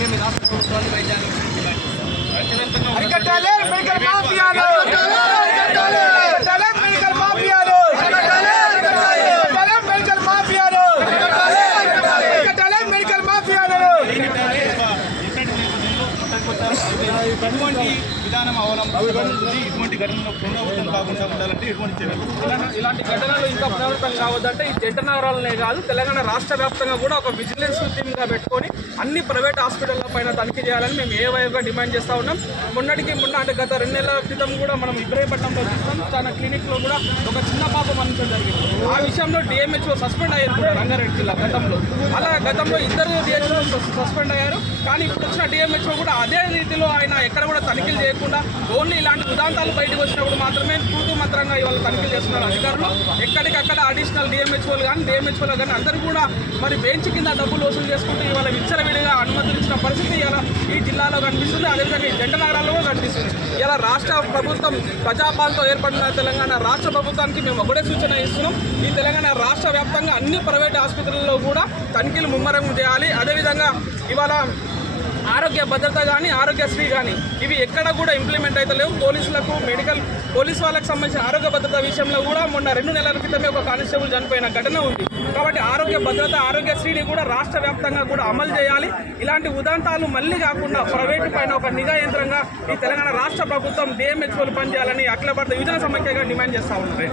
మేము ఈ రాష్ట్ర ప్రభుత్వాన్ని వైద్య ఆరోగ్య శాఖ డిమాండ్ ఇటువంటి విధానం అవలంబించి ఇటువంటి ఘటనలు పునరావృతం కాకుండా ఉండాలంటే ఎటువంటి చర్యలు? ఇలాంటి- ఘటనలు ఇంకా పునరావృతం కావద్దంటే ఈ జంట నగరాలనే కాదు తెలంగాణ రాష్ట్ర వ్యాప్తంగా కూడా ఒక విజిలెన్స్ టీమ్గా పెట్టుకొని అన్ని ప్రైవేట్ హాస్పిటల్ల పైన తనిఖీ చేయాలని మేము ఏ డిమాండ్ చేస్తూ ఉన్నాం. మొన్నటికి మొన్న అంటే గత రెండు నెలల క్రితం కూడా మనం ఇబ్రహీపట్నంలో చూస్తాం చాలా క్లినిక్లో కూడా ఒక చిన్న పాప మరణించడం జరిగింది. ఆ విషయంలో డిఎంహెచ్ఓ సస్పెండ్ అయ్యారు కూడా రంగారెడ్డి జిల్లా గతంలో. అలా గతంలో ఇద్దరు డిఎంహెచ్ఓ సస్పెండ్ అయ్యారు. కానీ ఇప్పుడు వచ్చిన డిఎంహెచ్ఓ కూడా అదే రీతిలో ఆయన ఎక్కడ కూడా తనిఖీలు చేయకుండా ఓన్లీ ఇలాంటి ఉదాంతాలు బయటకు వచ్చినప్పుడు మాత్రమే తూతు మంత్రంగా ఇవాళ తనిఖీలు చేస్తున్నారు అధికారులు. ఎక్కడికక్కడ అడిషనల్ డిఎంహెచ్ఓలు కానీ డిఎంహెచ్ఓలు కానీ అందరూ కూడా మరి బెంచ్ కింద డబ్బులు వసూలు చేసుకుంటూ ఇవాళ విచ్చలవిడిగా అనుమతులు ఇచ్చిన పరిస్థితి ఇలా ఈ జిల్లాలో కనిపిస్తుంది. అదేవిధంగా ఈ జంట నగరాల్లో కూడా కనిపిస్తుంది. ఇలా రాష్ట్ర ప్రభుత్వం ప్రజాపాలతో ఏర్పడిన తెలంగాణ రాష్ట్ర ప్రభుత్వానికి మేము ఒకటే సూచన ఇస్తున్నాం ఈ తెలంగాణ రాష్ట్ర వ్యాప్తంగా అన్ని ప్రైవేట్ ఆసుపత్రుల్లో కూడా తనిఖీలు ముమ్మరం చేయాలి. అదేవిధంగా ఇవాళ ఆరోగ్య భద్రత కానీ ఆరోగ్యశ్రీ కానీ ఇవి ఎక్కడ కూడా ఇంప్లిమెంట్ అయితే లేవు పోలీసులకు మెడికల్ పోలీస్ వాళ్ళకి సంబంధించిన ఆరోగ్య భద్రత విషయంలో కూడా మొన్న రెండు నెలల క్రితమే ఒక కానిస్టేబుల్ చనిపోయిన ఘటన ఉంది. కాబట్టి ఆరోగ్య భద్రత ఆరోగ్యశ్రీని కూడా రాష్ట్ర వ్యాప్తంగా కూడా అమలు చేయాలి. ఇలాంటి ఉదాంతాలు మళ్ళీ కాకుండా ప్రైవేటు పైన ఒక నిఘా యంత్రంగా ఈ తెలంగాణ రాష్ట్ర ప్రభుత్వం డిఎంహెచ్ఓలు పనిచేయాలని అఖిల భారత యువజన సమైక్యగా డిమాండ్ చేస్తా ఉన్నారు.